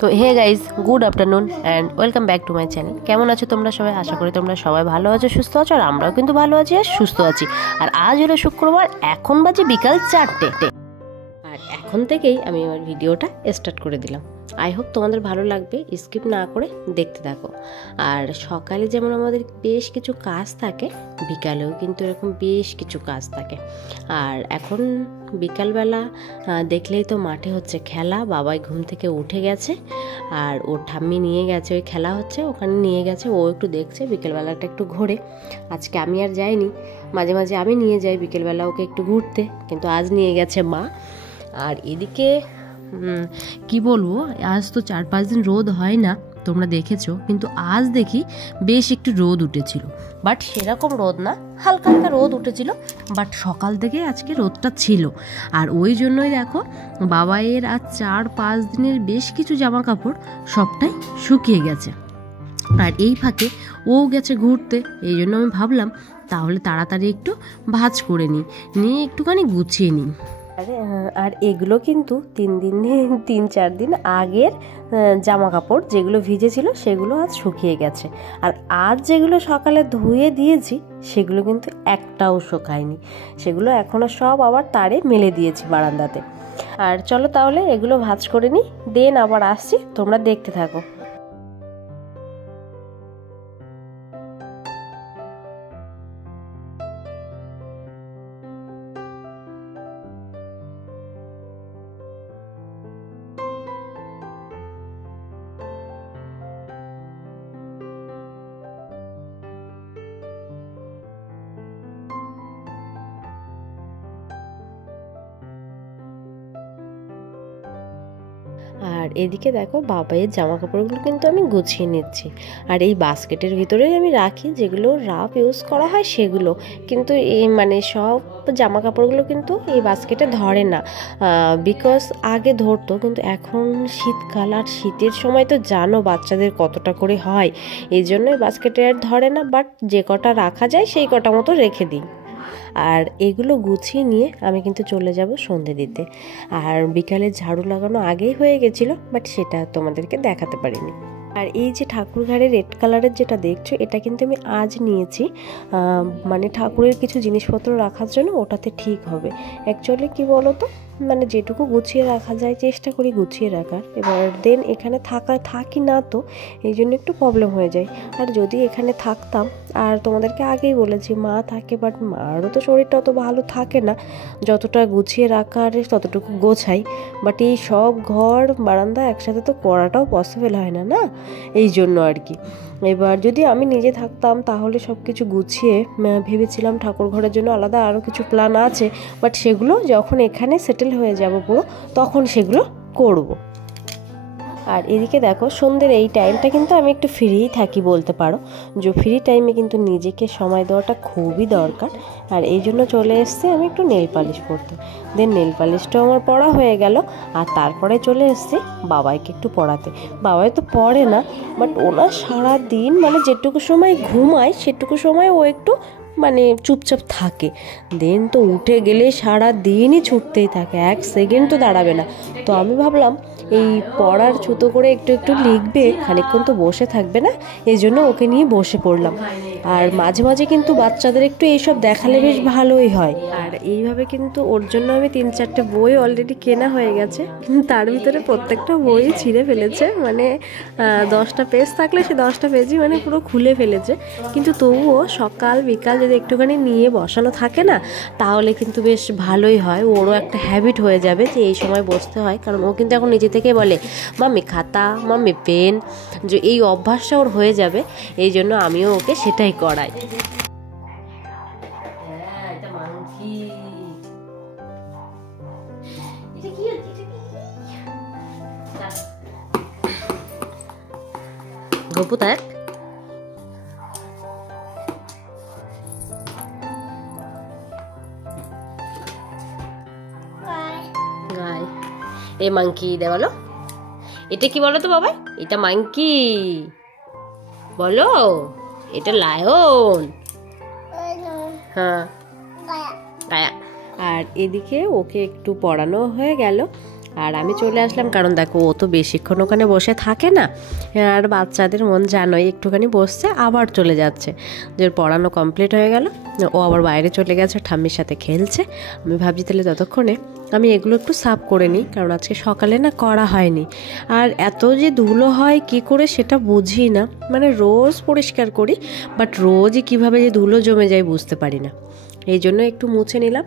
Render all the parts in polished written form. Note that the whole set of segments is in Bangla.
তো hey guys, good afternoon and welcome back to my channel. কেমন আছো তোমরা সবাই? আশা করি তোমরা সবাই ভালো আছো, সুস্থ আছো, আর আমরাও কিন্তু ভালো আছি আর সুস্থ আছি। আর আজ হলো শুক্রবার, এখন বাজে বিকাল 4টে, আর এখন থেকেই আমি আমার ভিডিওটা স্টার্ট করে দিলাম। আই হোপ তোমাদের ভালো লাগবে, স্কিপ না করে দেখতে থাকো। আর সকালে যেমন আমাদের বেশ কিছু কাজ থাকে, বিকালেও কিন্তু এরকম বেশ কিছু কাজ থাকে। আর এখন বিকালবেলা দেখলেই তো মাঠে হচ্ছে খেলা। বাবাই ঘুম থেকে উঠে গেছে আর ওর ঠাম্মি নিয়ে গেছে, ওই খেলা হচ্ছে ওখানে নিয়ে গেছে, ও একটু দেখছে, বিকেলবেলাটা একটু ঘোরে। আজকে আমি আর যাইনি, মাঝে মাঝে আমি নিয়ে যাই বিকেলবেলা ওকে একটু ঘুরতে, কিন্তু আজ নিয়ে গেছে মা। আর এদিকে কি বলবো, আজ তো 4-5 দিন রোদ হয় না, তোমরা দেখেছো, কিন্তু আজ দেখি বেশ একটু রোদ উঠেছিল। বাট সেরকম রোদ না, হালকা হালকা রোদ উঠেছিল, বাট সকাল থেকে আজকে রোদটা ছিল। আর ওই জন্যই দেখো বাবাইয়ের আজ 4-5 দিনের বেশ কিছু জামা কাপড় সবটাই শুকিয়ে গেছে। আর এই ফাঁকে ও গেছে ঘুরতে, এই জন্য আমি ভাবলাম তাহলে তাড়াতাড়ি একটু ভাঁজ করে নিয়ে একটুখানি গুছিয়ে নিই। আর এগুলো কিন্তু 3-4 দিন আগের জামা কাপড়, যেগুলো ভিজেছিল সেগুলো আজ শুকিয়ে গেছে। আর আজ যেগুলো সকালে ধুয়ে দিয়েছি সেগুলো কিন্তু একটাও শুকায়নি, সেগুলো এখনও সব আবার তারে মেলে দিয়েছি বারান্দাতে। আর চলো তাহলে এগুলো ভাঁজ করে নিই, দেন আবার আসছি, তোমরা দেখতে থাকো। আর এদিকে দেখো বাবাইয়ের জামা কাপড়গুলো কিন্তু আমি গুছিয়ে নিচ্ছি, আর এই বাস্কেটের ভিতরেই আমি রাখি যেগুলো রাফ ইউজ করা হয় সেগুলো। কিন্তু এই সব জামা কাপড়গুলো কিন্তু এই বাস্কেটে ধরে না, বিকজ আগে ধরতো, কিন্তু এখন শীতকাল, আর শীতের সময় তো জানো বাচ্চাদের কতটা করে হয়, এই জন্য এই বাস্কেটে আর ধরে না। বাট যে কটা রাখা যায় সেই কটা মতো রেখে দিই। আর এগুলো গুছিয়ে নিয়ে আমি কিন্তু চলে যাব সন্ধে দিতে। আর বিকালে ঝাড়ু লাগানো আগেই হয়ে গেছিলো, বাট সেটা তোমাদেরকে দেখাতে পারিনি। আর এই যে ঠাকুর ঘরে রেড কালারের যেটা দেখছো, এটা কিন্তু আমি আজ নিয়েছি, ঠাকুরের কিছু জিনিসপত্র রাখার জন্য, ওটাতে ঠিক হবে। অ্যাকচুয়ালি কি বলো তো, যেটুকু গুছিয়ে রাখা যায় চেষ্টা করি গুছিয়ে রাখার। এবার দেন এখানে থাকি না, তো এই জন্য একটু প্রবলেম হয়ে যায়। আর যদি এখানে থাকতাম, আর তোমাদেরকে আগেই বলেছি মা থাকে, বাট মারও তো শরীরটা অত ভালো থাকে না, যতটা গুছিয়ে রাখার ততটুকু গোছাই। বাট এই সব ঘর বারান্দা একসাথে তো করাটাও পসিবল হয় না, এই জন্য আর কি। এবার যদি আমি নিজে থাকতাম তাহলে সব কিছু গুছিয়ে ভেবেছিলাম ঠাকুর ঘরের জন্য আলাদা আরও কিছু প্ল্যান আছে, বাট সেগুলো যখন এখানে সেটেল হয়ে যাব পুরো, তখন সেগুলো করব। আর এদিকে দেখো সন্ধ্যের এই টাইমটা কিন্তু আমি একটু ফ্রিই থাকি বলতে পারো, যে ফ্রি টাইমে কিন্তু নিজেকে সময় দেওয়াটা খুবই দরকার। আর এই জন্য চলে এসছে আমি একটু নেল পালিশ পরতে। দেন নেল পালিশটাও আমার পড়া হয়ে গেল, আর তারপরে চলে এসছে বাবাইকে একটু পড়াতে। বাবাই তো পড়ে না, বাট ওনার সারাদিন যেটুকু সময় ঘুমায় সেটুকু সময় ও একটু চুপচাপ থাকে। দেন তো উঠে গেলে সারা দিনই ছুটতেই থাকে, 1 সেকেন্ড তো দাঁড়াবে না। তো আমি ভাবলাম এই পড়ার ছুতো করে একটু একটু লিখবে, খানিকক্ষণ তো বসে থাকবে না, এই জন্য ওকে নিয়ে বসে পড়লাম। আর মাঝে মাঝে কিন্তু বাচ্চাদের একটু এইসব দেখালে বেশ ভালোই হয়। আর এইভাবে কিন্তু ওর জন্য আমি 3-4টে বই অলরেডি কেনা হয়ে গেছে, কিন্তু তার ভিতরে প্রত্যেকটা বই ছিঁড়ে ফেলেছে, 10টা পেজ থাকলে সে 10টা পেজই পুরো খুলে ফেলেছে। কিন্তু তবুও সকাল বিকাল যদি একটুখানি নিয়ে বসানো থাকে না, তাহলে কিন্তু বেশ ভালোই হয়, ওরও একটা হ্যাবিট হয়ে যাবে যে এই সময় বসতে হয়। কারণ ও কিন্তু এখন নিজে থেকে বলে মাম্মি খাতা, মাম্মি পেন, যে এই অভ্যাসটা ওর হয়ে যাবে, এই জন্য আমিও ওকে সেটাই করাই। গপু থাক, এ মাংকি দে বলো, এটা কি বলো তো বাবা? এটা মাংকি বলো, এটা লায়ন, হ্যাঁ গায়া। আর এদিকে ওকে একটু পড়ানো হয়ে গেল, আর আমি চলে আসলাম, কারণ দেখো ও তো বেশিক্ষণ ওখানে বসে থাকে না, আর বাচ্চাদের মন জানোই, একটুখানি বসছে আবার চলে যাচ্ছে। যে পড়ানো কমপ্লিট হয়ে গেল, ও আবার বাইরে চলে গেছে ঠাম্মির সাথে খেলছে। আমি ভাবছি তাহলে ততক্ষণে আমি এগুলো একটু সাফ করে নিই, কারণ আজকে সকালে না করা হয়নি। আর এত যে ধুলো হয় কি করে সেটা বুঝি না, মানে রোজ পরিষ্কার করি, বাট রোজই কীভাবে যে ধুলো জমে যায় বুঝতে পারি না। এই জন্য একটু মুছে নিলাম।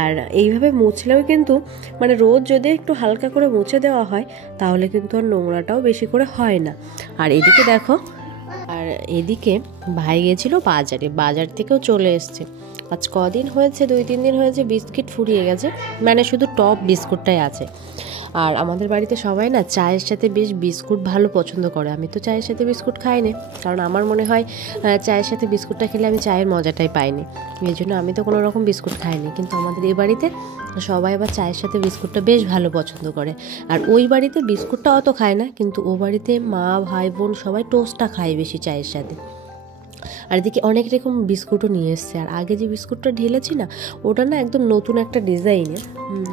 আর এইভাবে মুছলেও কিন্তু মানে রোজ যদি একটু হালকা করে মুছে দেওয়া হয় তাহলে কিন্তু আর নোংরাটাও বেশি করে হয় না। আর এদিকে দেখো, আর এদিকে ভাই গেছিলো বাজারে, বাজার থেকেও চলে এসছে। আজ কদিন হয়েছে, 2-3 দিন হয়েছে বিস্কিট ফুরিয়ে গেছে, মানে শুধু টপ বিস্কুটটাই আছে। আর আমাদের বাড়িতে সবাই না চায়ের সাথে বেশ বিস্কুট ভালো পছন্দ করে। আমি তো চায়ের সাথে বিস্কুট খাই না, কারণ আমার মনে হয় চায়ের সাথে বিস্কুটটা খেলে আমি চায়ের মজাটাই পাইনি, এই জন্য আমি তো কোনো রকম বিস্কুট খাইনি। কিন্তু আমাদের এই বাড়িতে সবাই আবার চায়ের সাথে বিস্কুটটা বেশ ভালো পছন্দ করে। আর ওই বাড়িতে বিস্কুটটা অত খায় না, কিন্তু ও বাড়িতে মা ভাই বোন সবাই টোস্টটা খায় বেশি চায়ের সাথে। আর এদিকে অনেক রকম বিস্কুটও নিয়ে এসছে। আর আগে যে বিস্কুটটা ঢেলেছি না, ওটা না একদম নতুন একটা ডিজাইনের।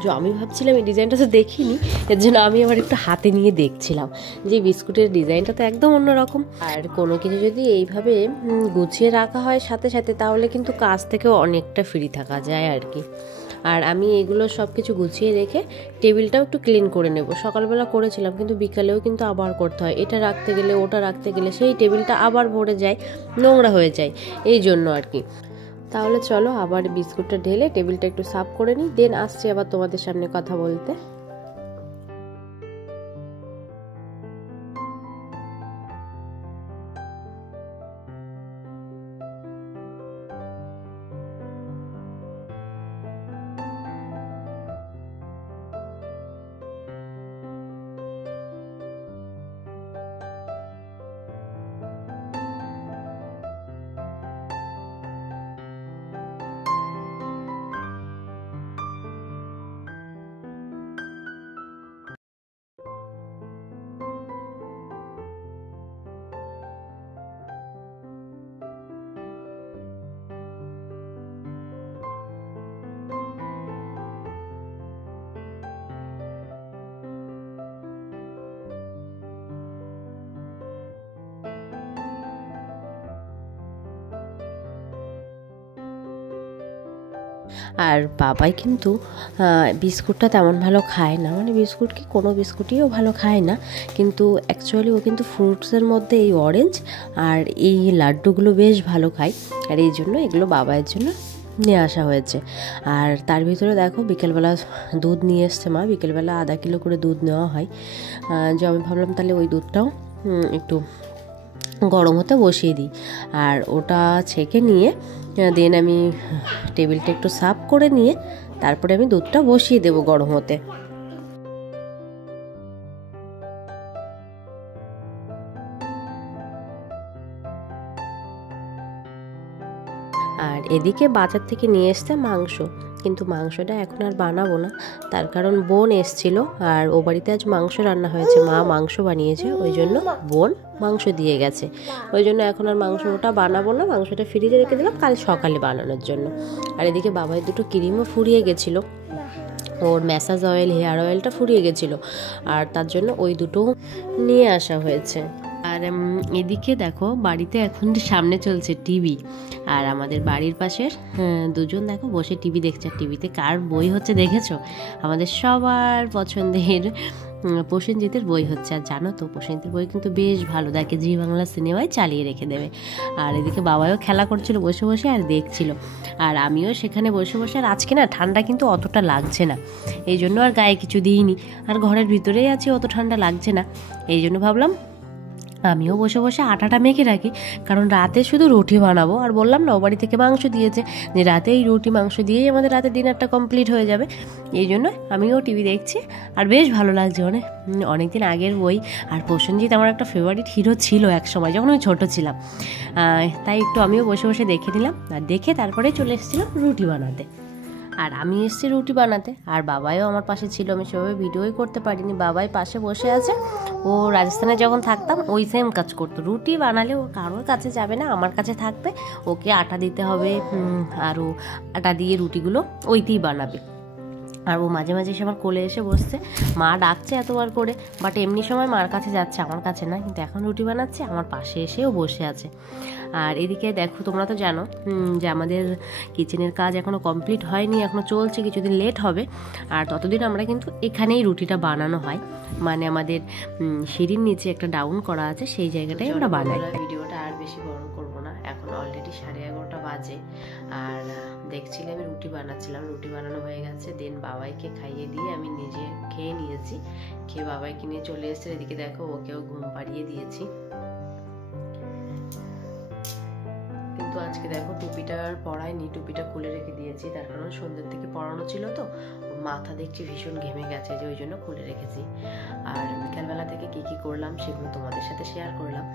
যে আমি ভাবছিলাম এই ডিজাইনটা তো দেখিনি, এর জন্য আমি আবার একটু হাতে নিয়ে দেখছিলাম যে বিস্কুটের ডিজাইনটা তো একদম অন্যরকম। আর কোনো কিছু যদি এইভাবে গুছিয়ে রাখা হয় সাথে সাথে, তাহলে কিন্তু কাজ থেকেও অনেকটা ফ্রি থাকা যায় আর কি। আর আমি এগুলো সব কিছু গুছিয়ে রেখে টেবিলটাও একটু ক্লিন করে নেব। সকালবেলা করেছিলাম, কিন্তু বিকালেও কিন্তু আবার করতে হয়, এটা রাখতে গেলে ওটা রাখতে গেলে সেই টেবিলটা আবার ভরে যায়, নোংরা হয়ে যায়, এই জন্য আর কি। তাহলে চলো আবার বিস্কুটটা ঢেলে টেবিলটা একটু সাফ করে নিই, দেন আসছি আবার তোমাদের সামনে কথা বলতে। আর বাবাই কিন্তু বিস্কুটটা তেমন ভালো খায় না, মানে বিস্কুট কি কোনো বিস্কুটই ও ভালো খায় না, কিন্তু অ্যাকচুয়ালি ও কিন্তু ফ্রুটসের মধ্যে এই অরেঞ্জ আর এই লাড্ডুগুলো বেশ ভালো খায়। আর এই জন্য এগুলো বাবাইয়ের জন্য নিয়ে আসা হয়েছে। আর তার ভিতরে দেখো বিকেলবেলা দুধ নিয়ে এসছে মা, বিকেলবেলা আধা কিলো করে দুধ নেওয়া হয়। যে আমি ভাবলাম তাহলে ওই দুধটাও একটু গরম হতে বসিয়ে দিই। আর ওটা ছেঁকে নিয়ে দেন আমি টেবিলটা একটু সাফ করে নিয়ে তারপরে আমি দুধটা বসিয়ে দেবো গরম হতে। আর এদিকে বাজার থেকে নিয়ে এসছে মাংস, কিন্তু মাংসটা এখন আর বানাবো না, তার কারণ বোন এসছিল আর ও বাড়িতে আজ মাংস রান্না হয়েছে, মা মাংস বানিয়েছে, ওই জন্য বোন মাংস দিয়ে গেছে, ওই জন্য এখন আর মাংসটা বানাবো না, মাংসটা ফ্রিজে রেখে দিলাম কাল সকালে বানানোর জন্য। আর এদিকে বাবাই দুটো ক্রিমও ফুরিয়ে গেছিলো, ওর ম্যাসাজ অয়েল হেয়ার অয়েলটা ফুরিয়ে গেছিলো, আর তার জন্য ওই দুটো নিয়ে আসা হয়েছে। আর এদিকে দেখো বাড়িতে এখন সামনে চলছে টিভি, আর আমাদের বাড়ির পাশের দুজন দেখো বসে টিভি দেখছে। টিভিতে কার বই হচ্ছে দেখেছো? আমাদের সবার পছন্দের প্রসেনজিতের বই হচ্ছে। আর জানো তো প্রসেনজিতের বই কিন্তু বেশ ভালো, দেখে জি বাংলা সিনেমায় চালিয়ে রেখে দেবে। আর এদিকে বাবাও খেলা করছিল বসে বসে আর দেখছিল, আর আমিও সেখানে বসে বসে। আর আজকে না ঠান্ডা কিন্তু অতটা লাগছে না, এই জন্য আর গায়ে কিছু দিইনি, আর ঘরের ভিতরেই আছি, অত ঠান্ডা লাগছে না, এই জন্য ভাবলাম আমিও বসে বসে আটাটা মেখে রাখি, কারণ রাতে শুধু রুটি বানাবো। আর বললাম না ও বাড়ি থেকে মাংস দিয়েছে, যে রাতে এই রুটি মাংস দিয়েই আমাদের রাতে ডিনারটা কমপ্লিট হয়ে যাবে, এই জন্য আমিও টিভি দেখছি। আর বেশ ভালো লাগছে, অনেকদিন আগের বই। আর প্রসেনজিৎ আমার একটা ফেভারিট হিরো ছিল এক সময়, যখন আমি ছোটো ছিলাম, তাই একটু আমিও বসে বসে দেখে নিলাম। আর দেখে তারপরে চলে এসেছিলাম রুটি বানাতে। আর আমি এসেছি রুটি বানাতে, আর বাবাইও আমার পাশে ছিল, আমি সেভাবে ভিডিওই করতে পারিনি। বাবাই পাশে বসে আছে, ও রাজস্থানে যখন থাকতাম ওই সেম কাজ করতো, রুটি বানালে ও কারোর কাছে যাবে না, আমার কাছে থাকবে, ওকে আটা দিতে হবে, আর ও আটা দিয়ে রুটিগুলো ওইতেই বানাবে। আর ও মাঝে মাঝে এসে আমার কোলে এসে বসছে, মা ডাকছে এতবার করে, বাট এমনি সময় মার কাছে যাচ্ছে, আমার কাছে না। কিন্তু এখন রুটি বানাচ্ছে, আমার পাশে এসেও বসে আছে। আর এদিকে দেখো, তোমরা তো জানো যে আমাদের কিচেনের কাজ এখনও কমপ্লিট হয়নি, এখনও চলছে, কিছুদিন লেট হবে। আর ততদিন আমরা কিন্তু এখানেই রুটিটা বানানো হয়, মানে আমাদের সিঁড়ির নিচে একটা ডাউন করা আছে, সেই জায়গাটাই আমরা বানাই। ভিডিওটা আর বেশি বড় করবো না, এখন অলরেডি 11:30 বাজে। আর দেখছিলে আমি রুটি বানাচ্ছিলাম, রুটি বানানো হয়ে গেছে। দেন বাবাইকে খাইয়ে দিয়ে আমি নিজে খেয়ে নিয়েছি, খেয়ে বাবাইকে নিয়ে চলে এসেছে। এদিকে দেখো, ওকেও ঘুম পাড়িয়ে দিয়েছি। কিন্তু আজকে দেখো টুপিটা আর পরাইনি, টুপিটা খুলে রেখে দিয়েছি, তার কারণ সন্ধ্যের থেকে পরানো ছিল তো, মাথা দেখছি ভীষণ ঘেমে গেছে, যে ওই জন্য খুলে রেখেছি। আর বিকালবেলা থেকে কি কি করলাম সেগুলো তোমাদের সাথে শেয়ার করলাম।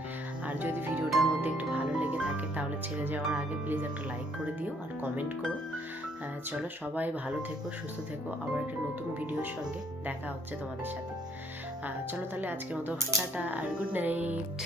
আর যদি ভিডিওটার মধ্যে একটু ভালো লেগে থাকে তাহলে ছেড়ে যাওয়ার আগে প্লিজ একটা লাইক করে দিও আর কমেন্ট করো। চলো, সবাই ভালো থেকো, সুস্থ থেকো, আবার একটা নতুন ভিডিওর সঙ্গে দেখা হচ্ছে তোমাদের সাথে। চলো তাহলে আজকের মতো টাটা আর গুড নাইট।